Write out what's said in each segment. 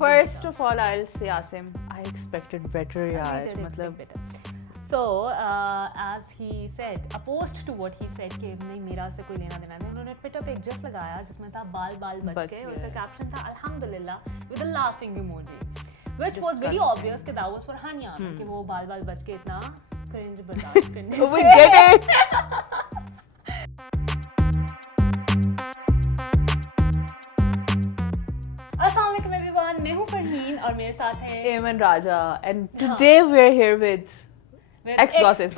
First of all, I'll say Asim, I expected better, yaar. मतलब So, as he said, opposed to what he said कि नहीं मेरा से कोई लेना देना नहीं, उन्होंने ट्विटर पे एक जिफ लगाया जिसमें था बाल बाल बच गए और उसका कैप्शन था अल्हम्दुलिल्लाह with a laughing emoji, which was very obvious कि that was for Hania कि वो बाल बाल बच के इतना cringe बर्दाश्त करने से. we get it. Assalamualaikum everyone, मैं हूँ फरहीन और मेरे साथ हैं Eamon Raja, and today we're here with X gossips.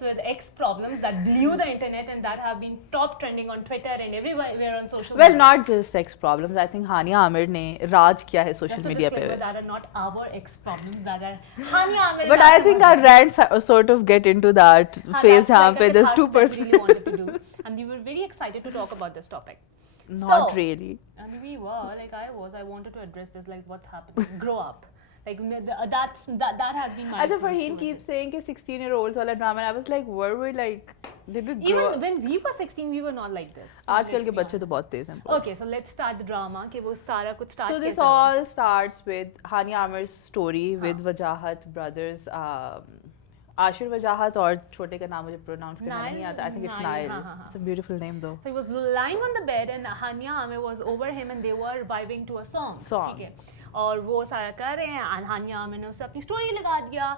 with X problems that blew the internet and that have been top trending on Twitter and everywhere on social Well, media. not just X problems. I think Hania Amir ने राज किया है social Just a media disclaimer पे. that are not our X problems, that are Hania Amir. But I think our rants sort of get into that phase जहाँ पे there's two We person. really wanted to do, and we were very excited to talk about this topic. Not So, really. And we were like I wanted to address this, like what's happening, grow up. Like that has been my अच्छा, approach Farheen towards keeps it. saying कि 16-year-olds वाला drama, and I was like, were we like, did we grow? Even when we were 16, we were not like this. आजकल Let's के be बच्चे honest. तो बहुत तेज हैं. Okay, so let's start the drama. कि वो सारा कुछ start So this कैसे हुआ? all starts with Hania Amir's story with Wajahat brothers. Ashir Wajahat और छोटे का नाम मुझे pronounce करना नहीं आता. I think it's Nail, Nail. हाँ. It's a beautiful name though. So he was lying on the bed and Hania Amir was over him and they were vibing to a song. ठीक है. और वो सारा कर रहे हैं and Hania Amir ने उसे अपनी story लगा दिया.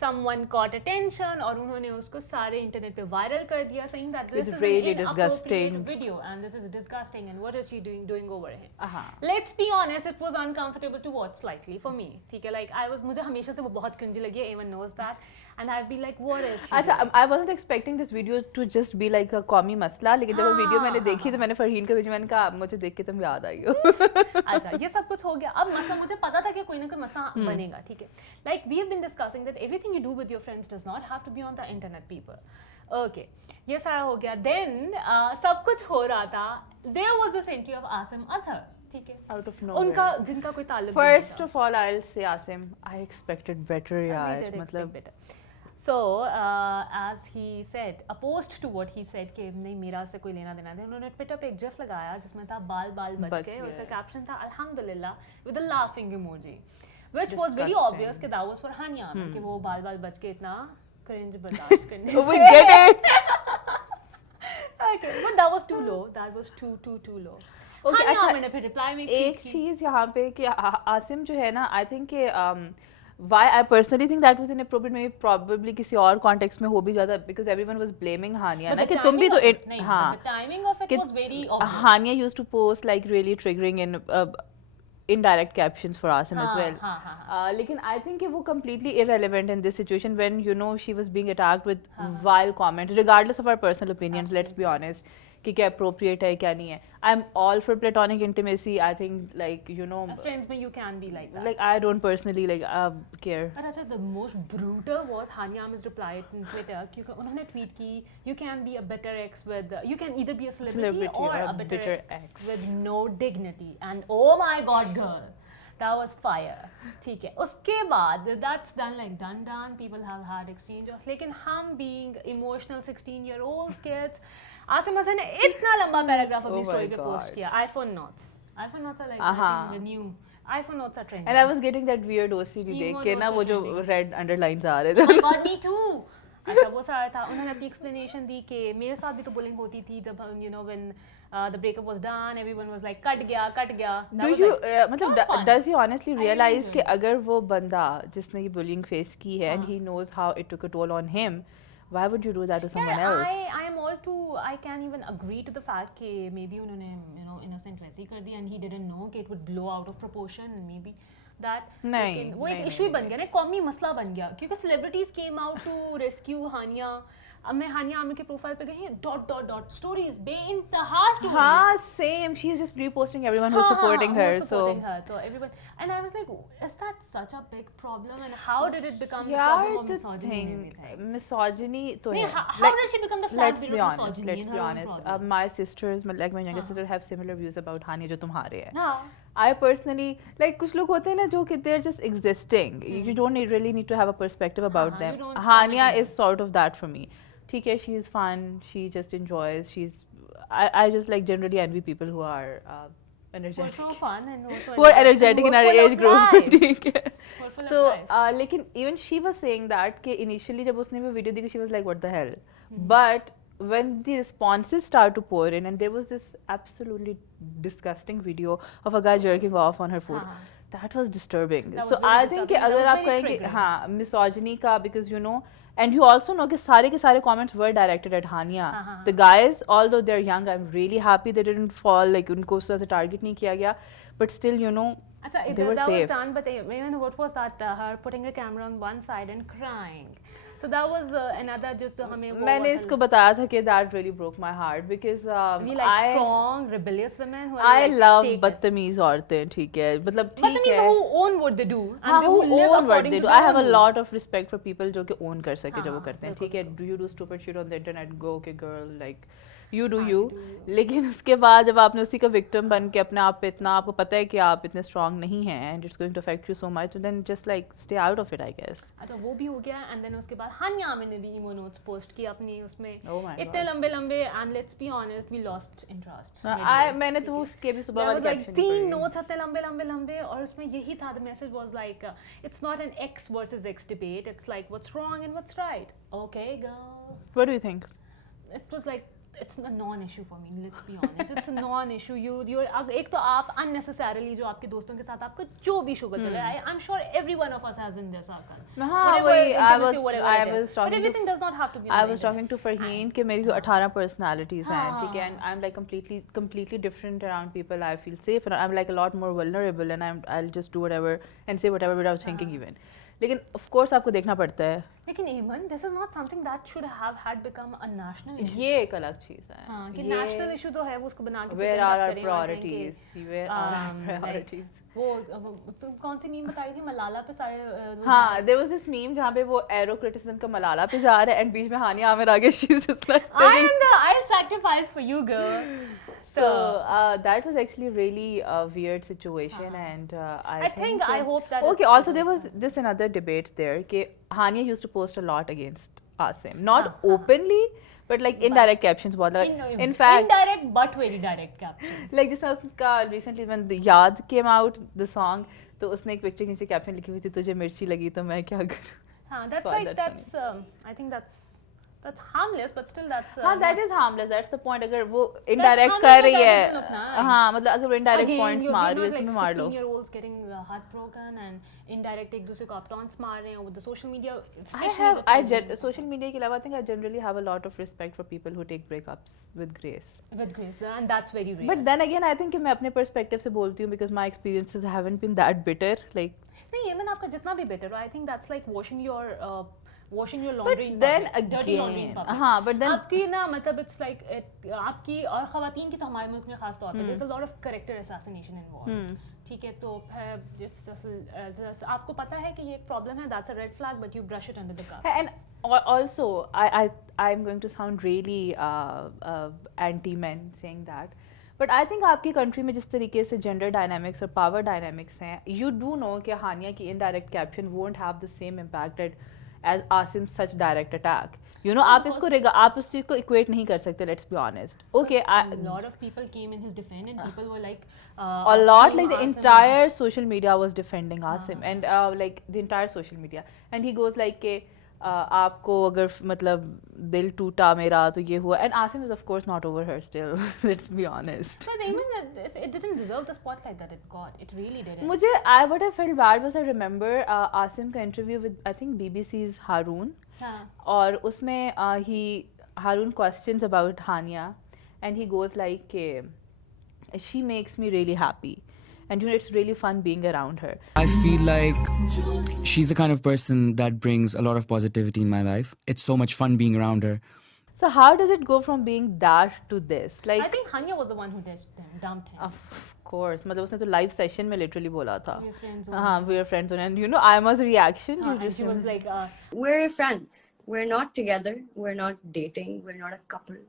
Someone caught attention और उन्होंने उसको सारे इंटरनेट पे वायरल कर दिया saying that this It's is really an inappropriate disgusting. video and this is disgusting and what is she doing over him. Uh-huh. Let's be honest, it was uncomfortable to watch slightly for me. ठीक है, like I was मुझे हमेशा से वो बहुत cringy लगी है, everyone knows that, and I've been like what is she अच्छा, doing? I wasn't expecting this video to just be like a कौमी मसला, लेकिन जब वो वीडियो मैंने देखी तो मैंने फरहीन का भेजा, मैंने कहा मुझे देख के तुम याद आई हो. अच्छा, ये सब कुछ हो गया. अब मसला मुझे पता था कि कोई ना कोई मसला बनेगा, ठीक है. Like we have been discussing that everything you do with your friends does not have to be on the internet, people. Okay, ये सारा हो गया. Then सब कुछ हो रहा था. There was this entry of Asim Azhar, ठीक है. Out of nowhere. उनका जिनका कोई ताल्लुक First of all, I'll say Asim, I expected better, यार. मतलब better. So, as he said, opposed to what he said कि नहीं मेरा से कोई लेना देना नहीं, उन्होंने ट्विटर पे एक जिफ लगाया जिसमें था बाल बाल बच गए और उसका कैप्शन था अल्हम्दुलिल्लाह with a laughing emoji, which was very obvious कि that was for Hania कि वो बाल बाल बच के इतना cringe बर्दाश्त करने से. we get it. Okay, but that was too low. That was too low. Okay, Hania अच्छा, Amir ने फिर reply में एक चीज यहाँ पे कि आसिम जो है ना, I think कि why I personally think that was inappropriate, maybe probably किसी और context में हो भी जाता, because everyone was blaming Hania ना कि तुम भी तो हाँ, the timing of it was very obvious. Hania used to post like really triggering in indirect captions for Asim as well. लेकिन I think कि वो completely irrelevant in this situation when you know she was being attacked with vile comments, regardless of our personal opinions. Let's be honest कि क्या appropriate है क्या नहीं है. I'm all for platonic intimacy. I think like you know Friends में you can be like that. like I don't personally like care. But अच्छा, the most brutal was Hania Amir's reply on Twitter क्योंकि उन्होंने tweet की you can be a better ex with you can either be a celebrity or a bitter ex with no dignity, and oh my god girl, that was fire. ठीक है, उसके बाद that's done, people have had exchange of, लेकिन हम being emotional 16-year-old kids, Asim Azhar ने इतना लंबा paragraph अपनी स्टोरी पे पोस्ट किया. iPhone notes are like I think the new iPhone notes are trending. And I was getting that weird OCD देख के ना वो जो red underlines आ रहे Oh my थे. god, me too. अच्छा, वो सारा था. उन्होंने अपनी explanation दी कि मेरे साथ भी तो bullying होती थी जब हम you know when the breakup was done, everyone was like cut गया. That Do was you like, मतलब that was fun. does he honestly I really realize enjoyed कि अगर वो बंदा जिसने ये bullying face की है and हाँ. he knows how it took a toll on him, why would you do that to someone Yeah, else? I am all too. I can even agree to the fact कि maybe उन्होंने you know innocent वैसे ही कर दिया and he didn't know कि it would blow out of proportion and maybe that. नहीं, लेकिन वो एक नहीं, issue नहीं, बन गया ना, कौमी मसला बन गया क्योंकि celebrities came out to rescue Hania. अब मैं हानिया आमिर के प्रोफाइल पे गई डॉट स्टोरीज बेइंतहा स्टोरीज. हाँ, same. She's just reposting everyone who's supporting her. So everyone, and I was like, is that such a big problem? And how did it become the Yeah, problem of the misogyny and thing, everything? misogyny तो नहीं, है. how did she become the flag Let's bearer be of honest. misogyny Let's in be her own honest. problem? My sisters, like my younger sisters, have similar views about Hania जो तुम्हारे हैं. हाँ. I personally like कुछ लोग होते हैं ना जो कि they're just existing. You don't really need to have a perspective about you them. don't Hania comment on is sort of that for me. ठीक है, she's fun. She just enjoys. I just like generally envy people who are energetic. so fun and also who are energetic in our age group. ठीक है. Who are full of तो life. लेकिन even she was saying that कि initially जब उसने वो video देखी, she was like what the hell, but when the responses start to pour in, and there was this absolutely disgusting video of a guy jerking off on her food. That was disturbing. That was So very I think कि disturbing. That अगर was आप very कहेंगे triggering. हाँ misogyny का, because you know, and you also know कि सारे के सारे comments were directed at Hania. The guys, although they're young, I'm really happy they didn't fall, like उनको उस तरह से target नहीं किया गया, but still you know Achha, they were that safe. was done, but even what was that? Her putting a camera on one side and crying. So that was another just हमें वो मैंने was इसको बताया था कि that really broke my heart because we like strong, rebellious women who are I like, love take it. बदतमीज औरतें, ठीक है, मतलब But ठीक that means है. who own what they do and हाँ, they who who live own what according they to do. their I have own a rules. lot of respect for people जो कि own कर सके जो वो हाँ, करते हैं, बिल्कुल, ठीक है. Do you do stupid shit on the internet? Go, okay, girl, like you do हाँ, you. do you. लेकिन उसके बाद जब आपने उसी का victim बन के अपने आप पे इतना, आपको पता है कि आप इतने strong नहीं हैं and it's going to affect you so much, then just like stay out of it, I guess. अच्छा वो भी हो गया and then उसके बाद हानिया आमिर ने भी emo notes post किया अपनी उसमें Oh my इतने God. लंबे लंबे and let's be honest we lost interest. मैंने तो उसके भी सुबह There वाली was like caption नहीं 3 पढ़ी. notes इतने लंबे लंबे लंबे और उसमें यही था, the message was like it's not an X versus X debate, it's like what's wrong and what's right. Okay girl. What do you think? It was like it's a non-issue for me, let's be honest. It's a non-issue. You're एक तो आप unnecessarily जो आपके दोस्तों के साथ आपको जो भी शुगर चल रहा है, I'm sure every one of us has in their circle. हाँ Whatever वही intimacy, whatever I it is. was But talking everything to does not have to be. I on the was talking internet. to Farheen कि मेरी 18 personalities हैं, हाँ. ठीक है, and I'm like completely different around people. I feel safe and I'm like a lot more vulnerable and I'll just do whatever and say whatever without thinking even. लेकिन of course आपको देखना पड़ता है. लेकिन Eamon, this is not something that should have had become a national issue. ये एक अलग चीज़ है. हाँ कि ये- national issue तो है वो उसको बना के Where present are आप our करें और कहें priorities? कि, Where are our like, priorities? वो तुम कौन सी मीम बताई थी मलाला पे सारे वो हाँ, there was this meme जहाँ पे वो aero criticism का मलाला पे जा रहा है and बीच में हानिया आमिर आगे she's just like I'll sacrifice for you girl. So that was actually really a weird situation, and I think I hope that okay. it's- Also, there was this another debate there. कि Hania used to post a lot against Asim, not openly, but like indirect captions. बहुत like, in fact, indirect but very direct captions. like जिस उसका recently when the Yaad came out, the song, तो उसने एक picture नीचे caption लिखी हुई थी, तुझे मिर्ची लगी तो मैं क्या करूँ. हाँ, that's Sorry, like that's I think that's harmless, but still that's. हाँ, that is harmless. That's the point. अगर वो indirect harmless, कर but रही that है, doesn't look nice. हाँ, मतलब अगर वो indirect Again, points you're मार not रही है, like तो मार लो. 16-year-olds getting heartbroken and indirect एक दूसरे को आप taunts मार रहे हैं with the social media. I especially have, as a teenager. social media के अलावा I think I generally have a lot of respect for people who take breakups with grace. With grace, and that's very rare. But then again, I think कि मैं अपने perspective से बोलती हूँ because my experiences haven't been that bitter. Like, नहीं, Eamon आपका जितना भी better हो, I think that's like washing your laundry in but then public, dirty laundry in again, public. हाँ, but then आपकी ना मतलब it's like आपकी और ख़वातीन की तो हमारे मुल्क में खास तौर पे there's a lot of character assassination involved. ठीक है, तो फिर it's just आपको पता है कि ये एक problem है, that's a red flag, but you brush it under the carpet. and also I'm going to sound really anti-men saying that. But I think आपकी country में जिस तरीके से gender dynamics और power dynamics हैं, you do know कि हानिया की indirect caption won't have the same impact as Asim's such direct attack. You know, आप उस चीज़ को equate नहीं कर सकते. Let's be honest. Okay, A lot of people came in his defense, and people were like, a lot, like the Asim entire social media was defending Asim, and like the entire social media, and he goes like के आपको अगर मतलब दिल टूटा मेरा तो ये हुआ, and Asim is of course not over her still. Let's be honest. But even it didn't deserve the spotlight that it got. It really didn't. मुझे what I felt bad was I remember Asim का interview with I think BBC's Haroon, और उसमें Haroon questions about Hania, and he goes like she makes me really happy, and you know it's really fun being around her. I feel like she's the kind of person that brings a lot of positivity in my life. It's so much fun being around her. So how does it go from being that to this? Like, I think Hania was the one who dumped him. of course, मतलब उसने तो live session में literally बोला था. We were friends. हाँ, we were friends, and you know Aima's reaction. And she was like, we're friends. We're not together. We're not dating. We're not a couple.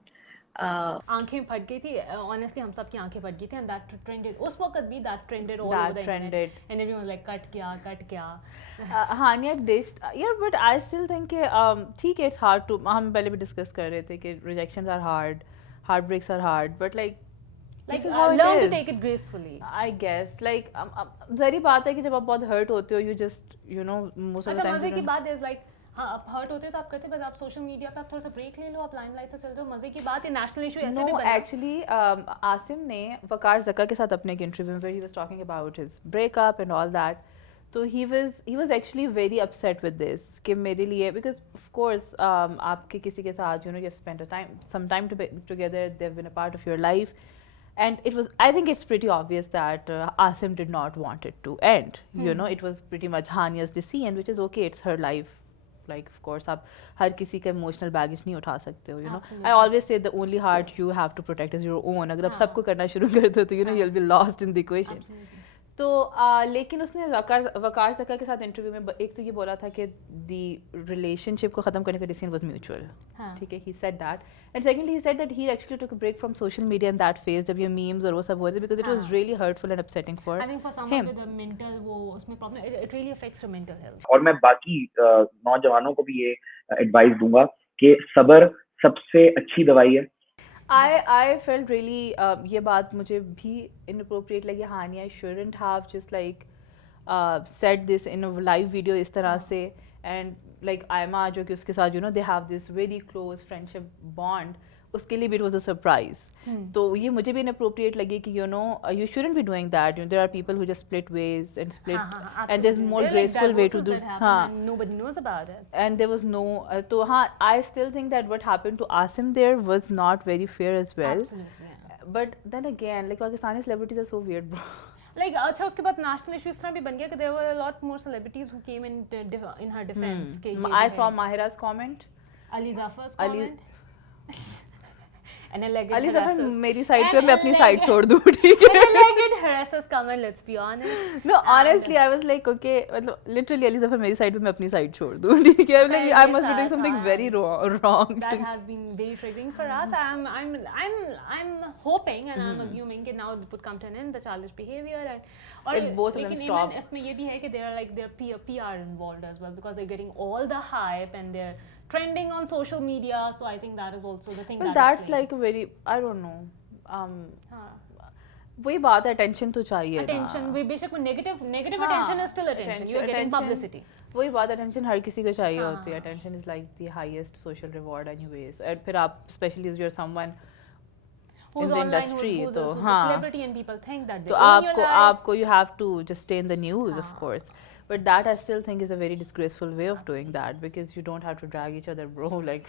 आंखें फट गई थी. Honestly, हम सब की आंखें फट गई थी, and that trended. उस वक्त भी that trended all over the internet. And everyone was like, cut क्या. Hania dished. Yeah, but I still think कि ठीक है, it's hard to. हम पहले भी discuss कर रहे थे कि rejections are hard, heartbreaks are hard, but like Like, This is how it learn to is. take it gracefully. I guess like ज़ाहिर बात है कि जब आप बहुत hurt होते हो, you just most of the अच्छा, time मजे की बात is like, हाँ, आप हर्ट होते हो तो आप करते बस आप सोशल मीडिया पे आप थोड़ा सा ब्रेक ले लो, आप लाइमलाइट से चल जाओ, मजे की बात है, नेशनल इशू ऐसे भी No, बना। actually, आसिम ने वकार ज़का के साथ अपने एक इंटरव्यू में where he was talking about his breakup and all that, तो he was actually very upset with this कि मेरे लिए, because of course आपके किसी के साथ you have spent some time together, they've been a part of your life, and I think it's pretty obvious that Asim did not want it to end. It was pretty much Hania's decision, which is okay, it's her life. Like, of course, आप हर किसी का emotional baggage नहीं उठा सकते हो, I always say the only heart you have to protect is your own. अगर आप सबको करना शुरू कर दो तो you'll be lost in the equation. तो लेकिन उसने वकार ज़का के साथ इंटरव्यू में एक तो ये बोला था कि the relationship को ख़त्म करने का decision was mutual. ठीक है, he said that. And secondly, he said that he actually took a break from social media in that phase जब ये memes और वो सब हुए थे, because it was really hurtful and upsetting for him. I think for someone with a mental वो उसमें problem, it really affects your mental health. और मैं बाकी नौजवानों को भी ये एडवाइस दूंगा कि सब्र सबसे अच्छी दवाई है. I felt really ये बात मुझे भी inappropriate लगी. Hania shouldn't have just like said this in a live video इस तरह से, and like Aima जो कि उसके साथ they have this very close friendship bond, उसके लिए भी it was a surprise. तो ये मुझे भी inappropriate लगी कि you shouldn't be doing that. There are people who just split ways and split, and there's more graceful way to do. And nobody knows about it. And there was no. तो हाँ, I still think that what happened to Asim there was not very fair as well. Absolutely. Yeah. But then again, like Pakistani celebrities are so weird, bro. Like, अच्छा उसके बाद national issue इस तरह भी बन गया कि there were a lot more celebrities who came in her defense. I saw Mahira's comment. Ali Zafar's comment. Ali Zafar मेरी साइड पे, मैं अपनी साइड छोड़ दूँ, ठीक है? Alleged harassers comment, let's be honest. No, honestly, I was like, okay, मतलब literally Ali Zafar मेरी साइड पे, मैं अपनी साइड छोड़ दूँ, ठीक है? Like, I must be doing something very wrong. That has been very triggering for us. I'm hoping and I'm assuming that now it would come to an end, the childish behavior, and both of them stop. लेकिन इसमें ये भी है कि there are like their PR involved as well, because they're getting all the hype and they're trending on social media, so I think that is also the thing. Well, that's like a very, I don't know. वही बात है, attention तो चाहिए. Attention, we बेशक वो negative attention is still attention. You are getting publicity. वही बात, attention हर किसी को चाहिए होती है. Attention is like the highest social reward anyways. और फिर आप, especially if you're someone in the industry, तो हाँ. Celebrity and people think that they तो own your life. आपको you have to just stay in the news, of course. But that I still think is a very disgraceful way of doing that, because you don't have to drag each other, bro. Like,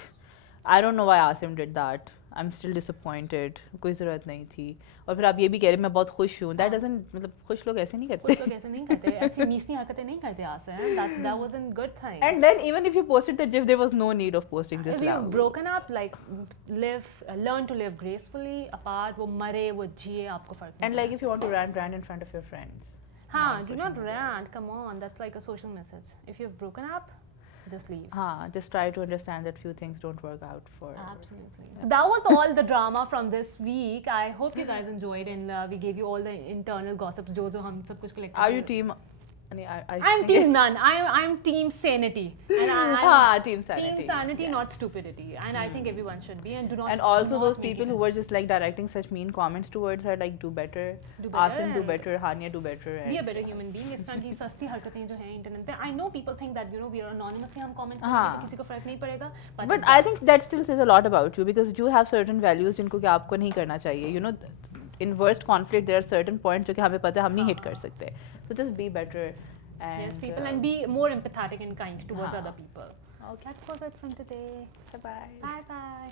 I don't know why Asim did that. I'm still disappointed. कोई ज़रूरत नहीं थी. और फिर आप ये भी कह रहे हैं मैं बहुत खुश हूँ. That doesn't, मतलब खुश लोग ऐसे नहीं करते. खुश लोग ऐसे नहीं करते. ऐसी मीसनी हरकतें नहीं करते Asim. That wasn't good thing. And then even if you posted the GIF, there was no need of posting this. If you've broken up, like learn to live gracefully apart. वो मरे वो जिए आपको फर्क नहीं. And like if you want to rant in front of your friends. Do not rant. Come on, that's like a social message. If you've broken up, just leave. Just try to understand that few things don't work out for. Absolutely. That was all the drama from this week. I hope you guys enjoyed, and we gave you all the internal gossips. जो हम सब कुछ collect. Are you team? I'm team none. I'm team sanity. And I'm team sanity. Team sanity, yes. Not stupidity. And I think everyone should be. And do not. And also those people who were just like directing such mean comments towards her, like do better. Asim do better. Hania do better. Be a better human being. इस तरह की सस्ती हरकतें जो हैं internet पे. I know people think that we are anonymously हम comment करेंगे तो किसी को फर्क नहीं पड़ेगा. But I think that still says a lot about you, because you have certain values जिनको कि आपको नहीं करना चाहिए. In worst conflict there are certain points जो कि हमें पता है हम नहीं hit कर सकते. So just be better. And, yes, people, and be more empathetic and kind towards other people. Okay, that was it from today. Bye-bye. Bye-bye.